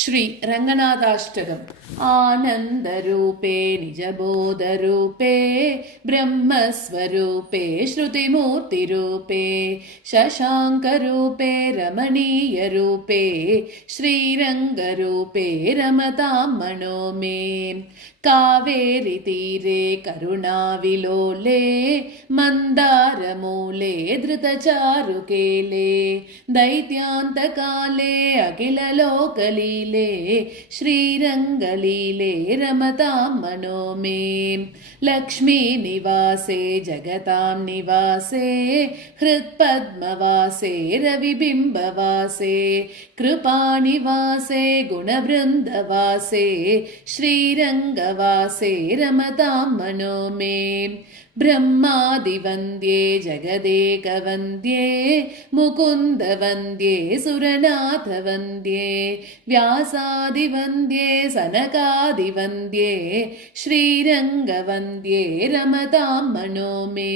ശ്രീ രംഗനാഥാഷ്ടകം. ആനന്ദരൂപേ നിജബോധരൂപേ ബ്രഹ്മസ്വരൂപേ ശ്രുതിമൂർത്തിരൂപേ ശശാങ്കരൂപേ രമണീയരൂപേ ശ്രീരംഗരൂപേ രമതാം മനോ മേ. കാവേരി തീരെ കരുണാവിലോലേ മന്ദാരമൂലേ ധൃതചാരുകേലേ ദൈത്യാന്തകാലേ അഖിലലോകലീലേ ശ്രീരംഗലീലേ രമതാം മനോ മേ. ലക്ഷ്മീ നിവാസേ ജഗതാം നിവാസേ ഹൃത്പദ്മവാസേ രവിബിംബവാസേ കൃപാനിവാസേ ഗുണവൃന്ദവാസേ ശ്രീരംഗവാസേ രമതാം മനോ മേ. ബ്രഹ്മാദിവന്ദ്യേ ജഗദേകവന്ദ്യേ മുകുന്ദവന്ദ്യേ സുരനാഥവന്ദ്യേ വ്യാസാദിവന്ദ്യേ സനകാദിവന്ദ്യേ ശ്രീരംഗവന്ദ്യേ രമതാം മനോ മേ.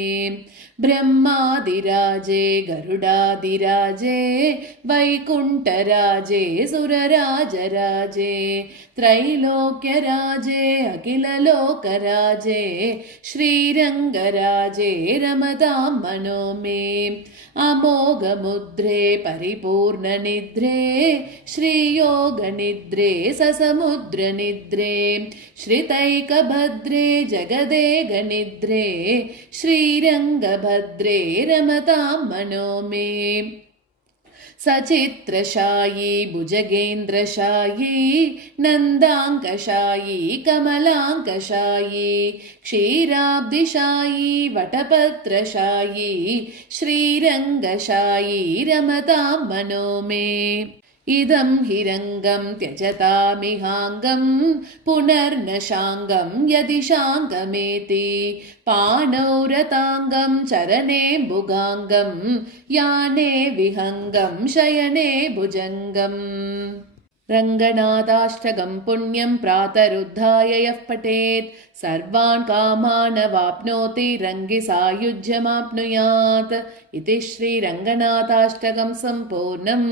ബ്രഹ്മാദിരാജേ ഗരുഡാദിരാജേ വൈകുണ്ഠരാജേ സുരരാജരാജേ ത്രൈലോക്യരാജേ അഖിലലോകരാജേ ശ്രീരംഗരാജേ രമതാം മനോ മേ. അമോഘമുദ്രേ പരിപൂർണനിദ്രേ ശ്രീയോഗനിദ്രേ സസമുദ്രനിദ്രേ ശ്രിതൈകഭദ്രേ ജഗദേകനിദ്രേ ശ്രീരംഗഭദ്രേ രമതാം മനോ മേ. സചിത്രശായീ ഭുജഗേന്ദ്രശായീ നന്ദാങ്കശായീ കമലാങ്കശായീ ക്ഷീരാബ്ദിശായീ വടപത്രശായീ ശ്രീരംഗശായീ രമതാം മനോ മേ. ഇദം ഹിരംഗം ത്യജതാമിഹാംഗം പുനർന ശാംഗം യദി ശാംഗമേതി പാണൗ രതാംഗം ചരണേംബുഗാംഗം യാനേ വിഹംഗം ശയനേ ഭുജംഗം. രംഗനാഥാഷ്ടകം പുണ്യം പ്രാതരുദ്ധായ യഃ പഠേത് സർവാൻ കാമാനവാപ്നോതി രംഗി സായുജ്യമാപ്നുയാത്. ഇതി ശ്രീ രംഗനാഥാഷ്ടകം സമ്പൂർണം.